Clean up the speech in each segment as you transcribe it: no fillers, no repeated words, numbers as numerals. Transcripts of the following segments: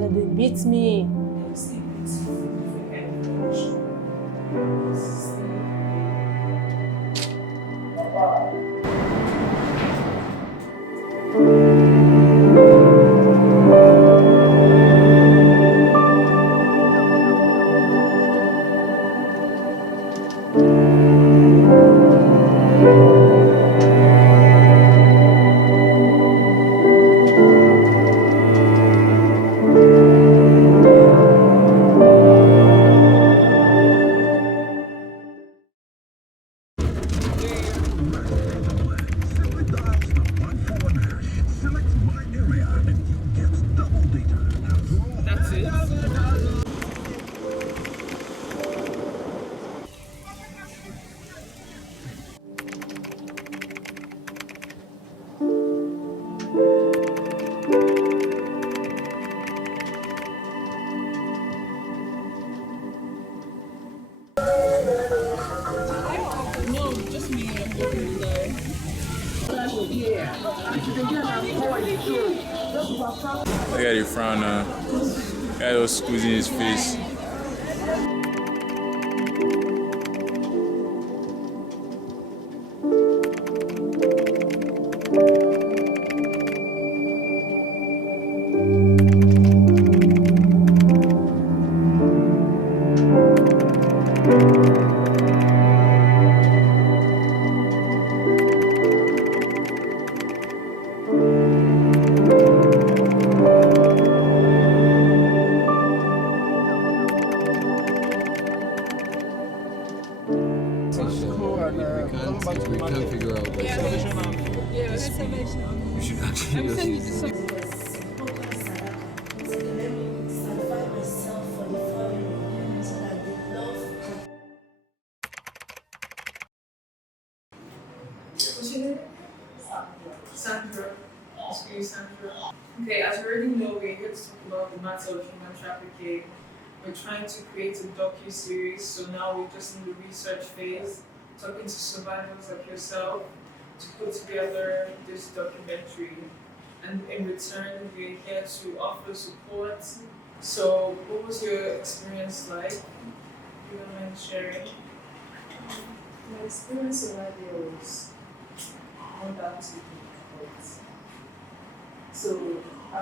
Then they beat me. They still beat you for different kind of punishment. That's it. No, just me. Look at the frown now. Look at those squeezing his face. We can't figure out what you should actually just Sandra. Okay, as you already know, we're here to talk about the matter of human trafficking. We're trying to create a docu-series, so now we're just in the research phase, talking to survivors like yourself to put together this documentary. And in return, we're here to offer support. So, what was your experience like? You don't mind sharing? My experience over there was not that too difficult. So, I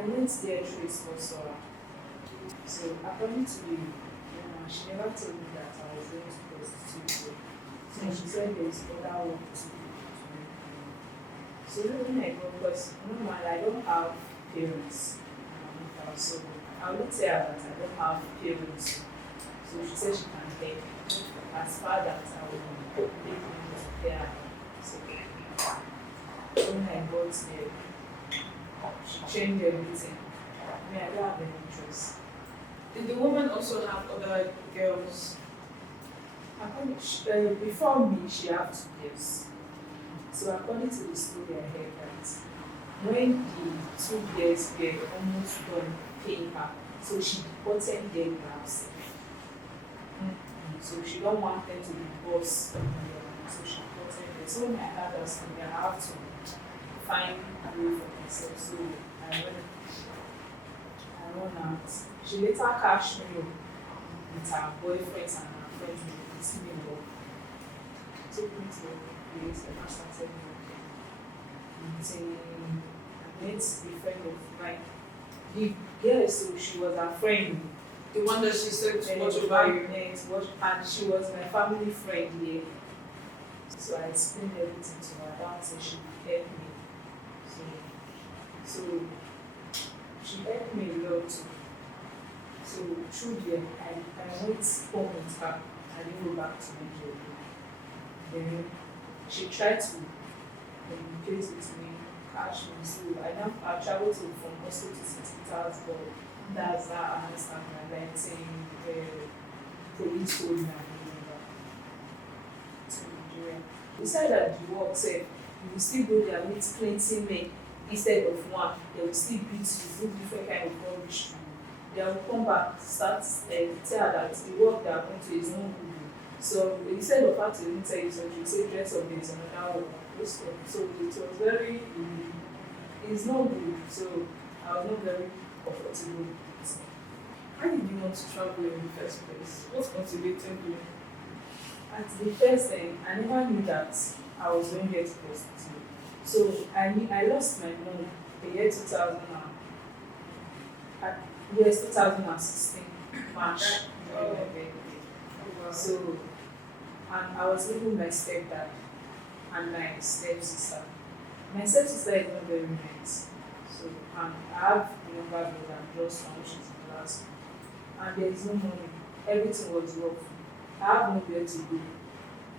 went there through a sponsor. So, according to you, she never told me that I was going to prostitute. So, she said there is other work to do. So, when I go, because normally I don't have parents. So, I would tell her that I don't have parents. So, she said she can help. As far that I will make me to care. So, when I got there, she changed everything. I mean, I don't have any interest. Did the woman also have other girls? Before me, she had 2 girls. So according to the story I heard that when the 2 girls were almost done paying her, so she deported them herself. So she don't want them to be boss. So she deported them. So when I had that story, I have to find a way for myself. So I run out. She later cashed me with her boyfriends and her friends with me work. Took me to a place and I started working. I met a friend of mine. The girl, so she was her friend. The one that she said to watch over you. And she was my family friend here. So I explained everything to her. That so she helped me. So she helped me a lot too. So through there, I went home with her. I didn't go back to Nigeria. Then she tried to communicate with me, catch me. So I traveled from Moscow to St. Petersburg. That's how I understand my writing, police told me to Nigeria. Besides that, the work said, you will still go there meet plenty men instead of one. They will still beat you, do different kind of rubbish. They will come back, start tell her that the work they are going to is not good. So instead of her to even tell you something, say dress up there is another work. So it was very, it's not good. So I was not very comfortable with me. Why did you want to travel in the first place? What motivated you? At the first time, I never knew that I was going to get prostitute. So I lost my mom the year 2000 yes, 2016 March. Oh. Wow. So, and I was living with my stepdad and my stepsister. My stepsister is not very nice. So, and I have a younger brother, just one, which is in class. And there is no money. Everything was rough. I have nowhere to go.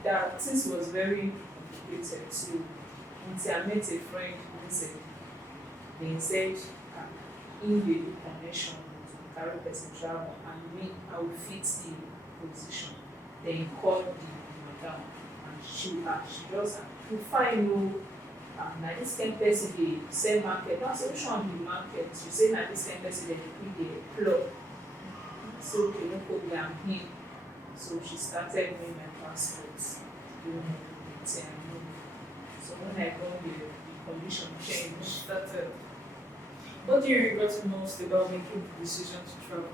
That things was very complicated too. Until I met a friend who said, they said, in the connection to carry person travel, and me, I will fit the position. Then called the madam, and she just to find you. Now this kind of person they sell market. Not so which one be market. She say now this kind of person they put the plug. So okay, no problem, I'm here. So she started doing my passports, doing everything. So when I got there, the condition changed. What do you regret most about making the decision to travel?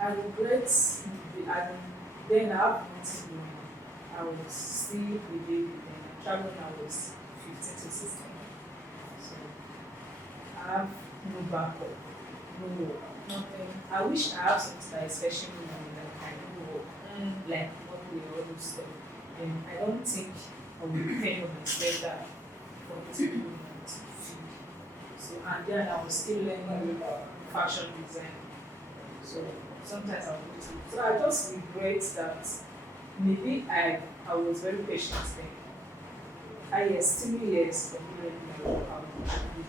I regret then I have nothing going on. I was still with David then. I traveled when I was 15 to 16. So I have no backup, no work, nothing. I wish I have something like especially like I do work, like what we all do stuff. And I don't think I will depend on myself that for me to do my field. So and then I was still learning fashion design. So sometimes I would do. So I just regret that maybe I was very patient then. I still years for me I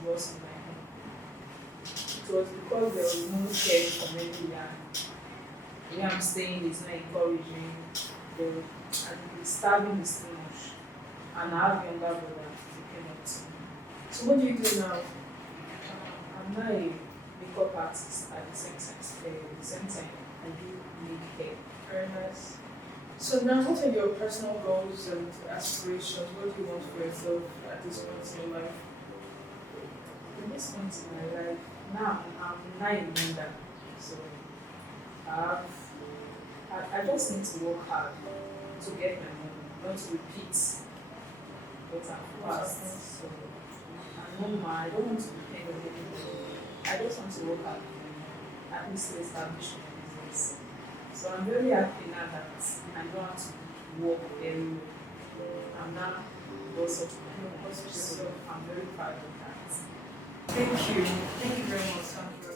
was in my home. It was because there was no care from anywhere. Where I'm staying is not encouraging. And the starving is too much. And I have younger brother who cannot. So what do you do now? I'm not a makeup artist at the same time. I do make hair. Very nice. So now, what are your personal goals and aspirations? What do you want for yourself at this point in your life? At this point in my life, now I'm 9 younger. So I just need to work hard to get my money, not to repeat what I've passed. So I don't want to depend on anybody. I just want to work hard at least to establish my business. So I'm very happy now that I don't have to work everywhere. I'm now boss of my own. So I'm very proud of that. Thank you. Thank you very much, Sandra.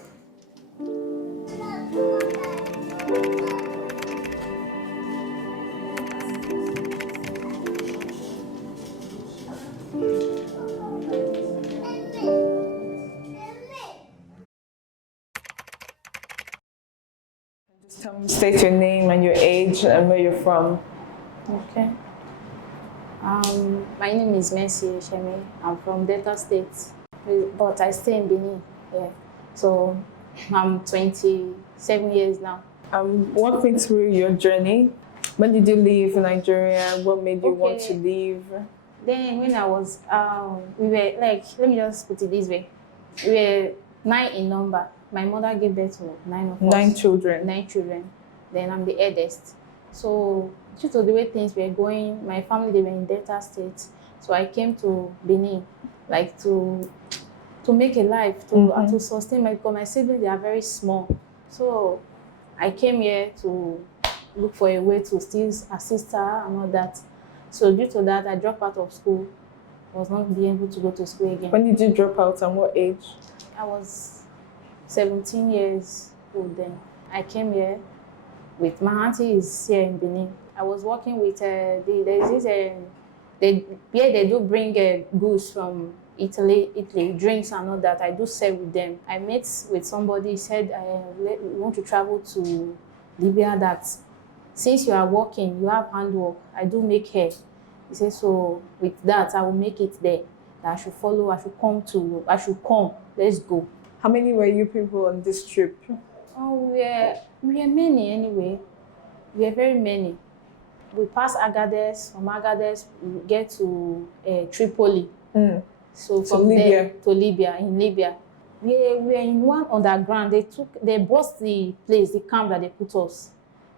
State your name and your age and where you're from. Okay. My name is Mercy Shemi. I'm from Delta State, but I stay in Benin. Yeah. So I'm 27 years now. Walk me through your journey. When did you leave Nigeria? What made you want to Okay. leave? Then when I was, we were like, let me just put it this way. We were 9 in number. My mother gave birth to 9 of us. 9 children. 9 children. Then I'm the eldest. So due to the way things were going, my family, they were in Delta State. So I came to Benin, like to make a life, to sustain because my siblings, they are very small. So I came here to look for a way to still assist her and all that. So due to that, I dropped out of school. I was not being able to go to school again. When did you drop out and what age? I was 17 years old then. I came here with my auntie is here in Benin. I was working with there's this they do bring goods from Italy, drinks and all that. I do sell with them. I met with somebody. He said we want to travel to Libya. That since you are working, you have handwork. I do make hair. He said so. With that, I will make it there. That I should follow. I should come. Let's go. How many were you people on this trip? Oh, we are many anyway. We are very many. We pass Agadez. From Agadez, we get to Tripoli. So from Libya. there to Libya. In Libya, We were in one underground. They bust the place, the camp that they put us.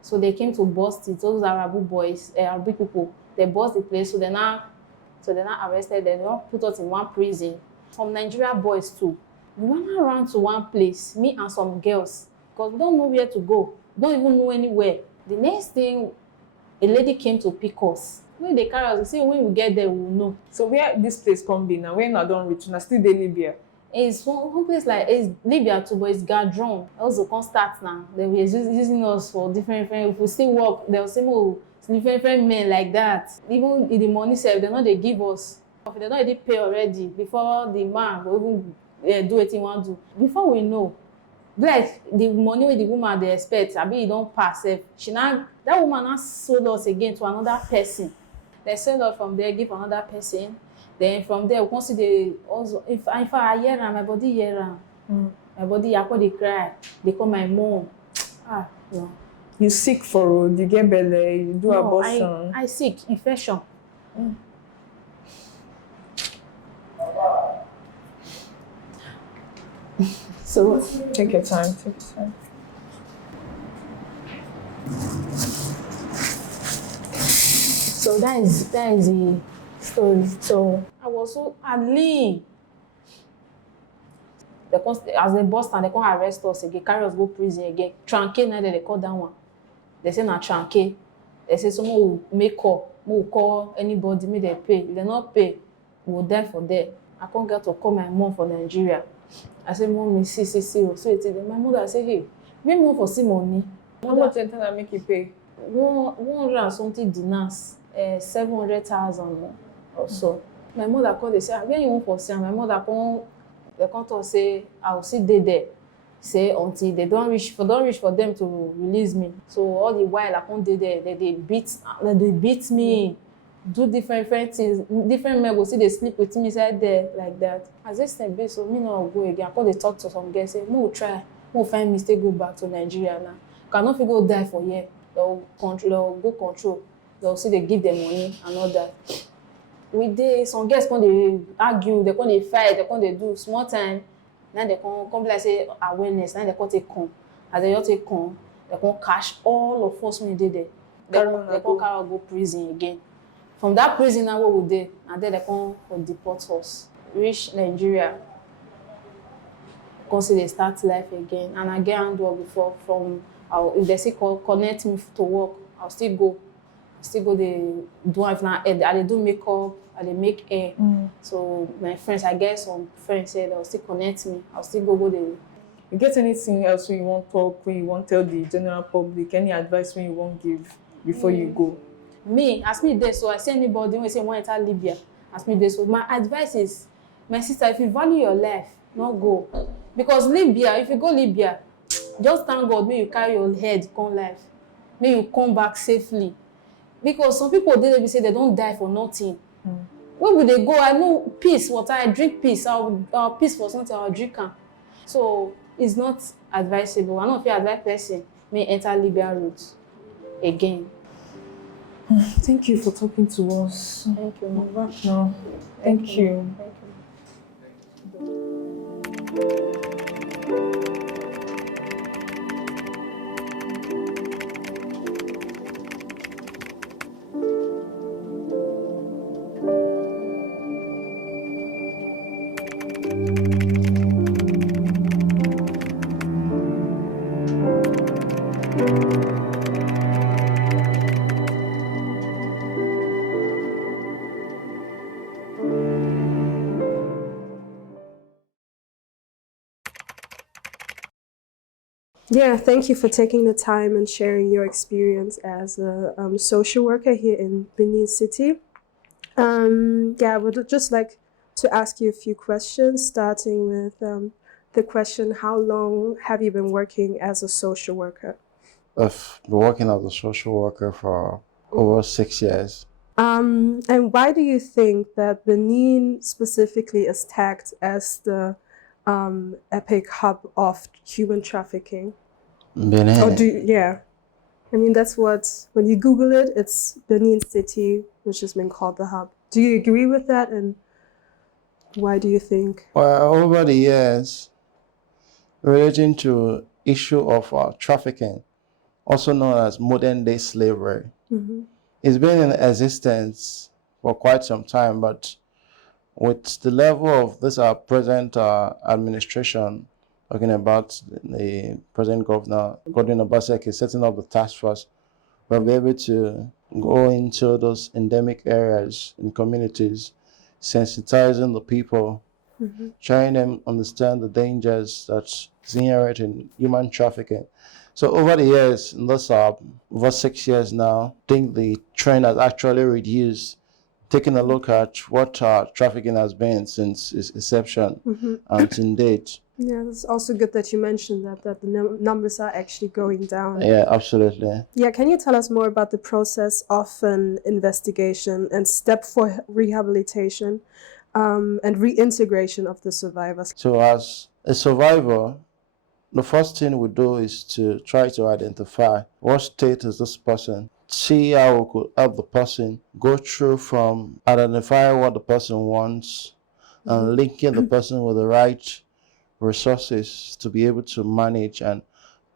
So they came to bust it. Those Arabic boys, Arabic people, they bust the place. So they now arrested. They don't put us in one prison. Some Nigeria boys too. We went around to one place, me and some girls, because we don't know where to go. We don't even know anywhere. The next thing, a lady came to pick us. When they carry us, they say when we get there, we will know. So where this place come be now? When I don't reach, now still dey Libya. It's one place like it's Libya too, but it's Gadron. Also, can't start now. They were using us for different. If we still work, they'll say, "Oh, different men like that." Even in the money sef, they know they give us. They don't already pay already before the man will even do what he want to do. Before we know, like the money with the woman they expect, I mean, it don't pass. That woman now sold us again to another person. They sell us from there, give another person. Then from there, we can see the also if I hear my body hear my body I they cry. They call my mom. No. You sick for road, you get belly, you do No, abortion. I sick infection. So take your time. So that is the story. So I was so lean. As they bust and they can't arrest us again, carry us go prison again. Tranque now they call that one. They say na tranque. They say someone will make call, will call anybody, make they pay. If they not pay, we will die for there. I can't get to call my mom for Nigeria. I say, Mommy, see. So my mother say, hey, make mom for see money. How much you tell her make you pay? 100 and something dinars, 700,000 or so. My mother called, they say, where you want for see? My mother come, they come to say, I will sit there. Say until they don't reach for them to release me. So all the while I can't there, they beat me, do different things. Different men go see they sleep with me inside there like that. As this thing be, so me no go again. I call they talk to some guys, say, "Mo try, mo find mistake, go back to Nigeria now. Cannot fit go die for here. They'll go control. They'll see they give them money and all that." We dey some girls come dey argue, they come dey fight, they come dey do small time. Now they come be like say awareness. Now they come take come. As they just take come, they come catch all of us when they dey there. They come carry us go prison again. From that prison now where we dey, and then they come deport us. Reach Nigeria. Come see they start life again. And I get handwork before from if they say connect me to work, I'll still go. They do have now. I dey do makeup. I dey make hair. So my friends, I get some friends say they'll still connect me. I'll still go there. You get anything else when you want talk, when you want tell the general public, any advice when you want give before you go? Me, ask me this. So I see anybody when say want enter Libya, ask me this. So my advice is, my sister, if you value your life, not go. Because Libya, if you go Libya, just thank God may you carry your head come life. May you come back safely. Because some people they say they don't die for nothing. Where would they go? I know peace, water, I drink peace. I'll peace for something, I'll drink them. So it's not advisable. I don't feel advice person may enter Libya route again. Thank you for talking to us. Thank you, Mama. No, thank you. Thank you. Yeah, thank you for taking the time and sharing your experience as a social worker here in Benin City. I would just like to ask you a few questions, starting with the question, how long have you been working as a social worker? I've been working as a social worker for over 6 years. And why do you think that Benin specifically is tagged as the epic hub of human trafficking? Benin. I mean, that's what, when you Google it, it's Benin City, which has been called the hub. Do you agree with that? And why do you think? Well, over the years, relating to issue of trafficking, also known as modern day slavery. It's been in existence for quite some time, but with the level of this our present administration, talking about the present governor, Godwin Obaseki, setting up the task force, we'll be able to go into those endemic areas in communities, sensitizing the people, trying them understand the dangers that's inherent in human trafficking. So over the years, in this over 6 years now, I think the trend has actually reduced. Taking a look at what trafficking has been since its inception to date. Yeah, it's also good that you mentioned that the numbers are actually going down. Yeah, absolutely. Yeah, can you tell us more about the process of an investigation and step for rehabilitation and reintegration of the survivors? So as a survivor, the first thing we do is to try to identify what state is this person, see how we could help the person go through from identifying what the person wants and linking the person with the right resources to be able to manage and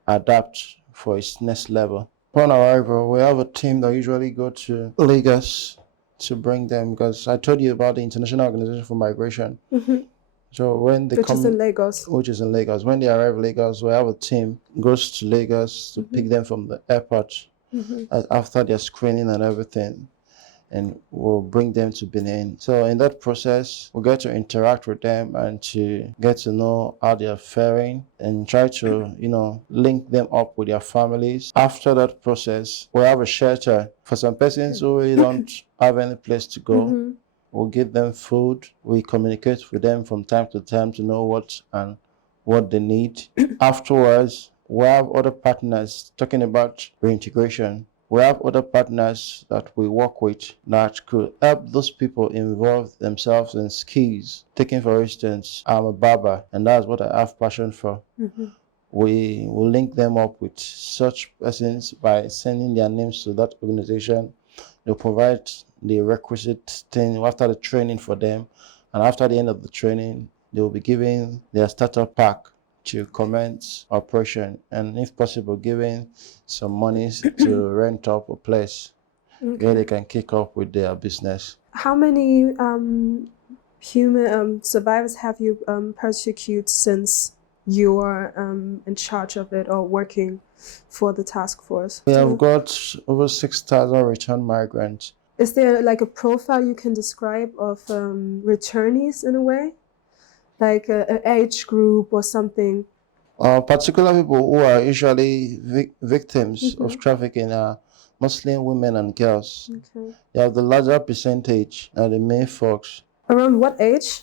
adapt for its next level. Upon arrival, we have a team that usually go to Lagos to bring them, because I told you about the International Organization for Migration. So when they Which come, is in Lagos. which is in Lagos, when they arrive in Lagos, we have a team goes to Lagos to pick them from the airport after their screening and everything, and we'll bring them to Benin. So in that process, we get to interact with them and to get to know how they are faring and try to, link them up with their families. After that process, we have a shelter for some persons who really don't have any place to go. We'll give them food. We communicate with them from time to time to know what they need. Afterwards, we have other partners talking about reintegration. We have other partners that we work with that could help those people involve themselves in skills. Taking for instance, I'm a barber, and that's what I have passion for. We will link them up with such persons by sending their names to that organization. They'll provide the requisite thing after the training for them, and after the end of the training, they will be given their starter pack to commence operation, and if possible, giving some monies to rent up a place where they can kick off with their business. How many human survivors have you persecuted since you are in charge of it or working for the task force? We have got over 6,000 returned migrants. Is there like a profile you can describe of returnees in a way? Like an age group or something? Particular people who are usually victims of trafficking are Muslim women and girls. They have the larger percentage are the male folks. Around what age,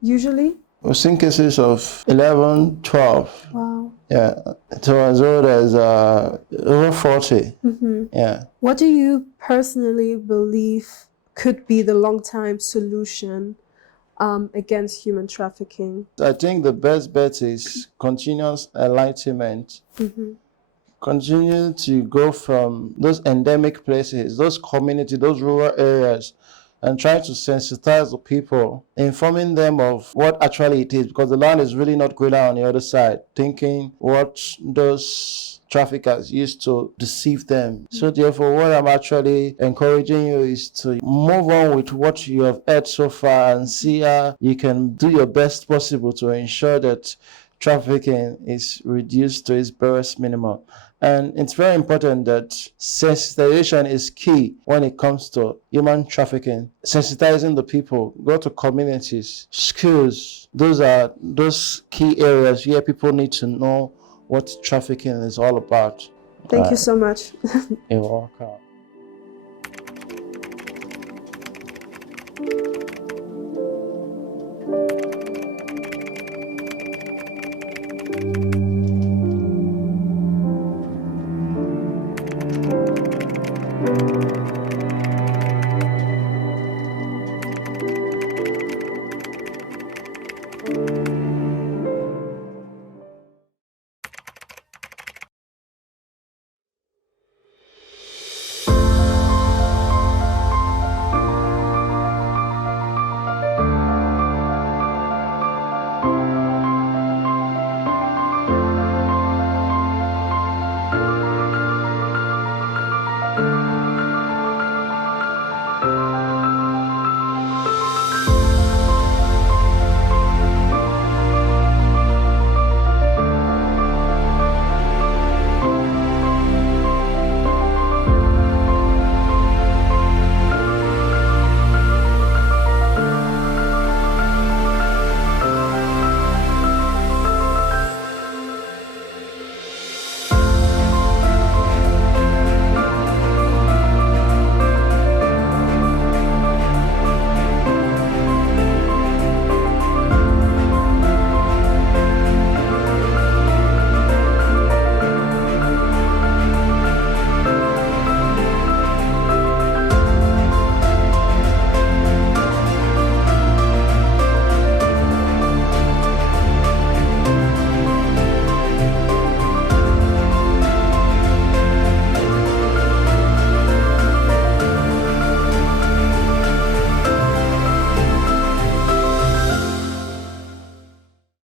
usually? We've seen cases of 11, 12. Wow. Yeah, so as old as over 40. Yeah. What do you personally believe could be the long-term solution against human trafficking? I think the best bet is continuous enlightenment. Continue to go from those endemic places, those communities, those rural areas, and try to sensitize the people, informing them of what actually it is, because the land is really not greener on the other side, thinking what those traffickers used to deceive them. So therefore, what I'm actually encouraging you is to move on with what you have heard so far and see how you can do your best possible to ensure that trafficking is reduced to its barest minimum. And it's very important that sensitization is key when it comes to human trafficking. Sensitizing the people, go to communities, schools. Those are those key areas where people need to know what trafficking is all about. Thank you so much. You're welcome.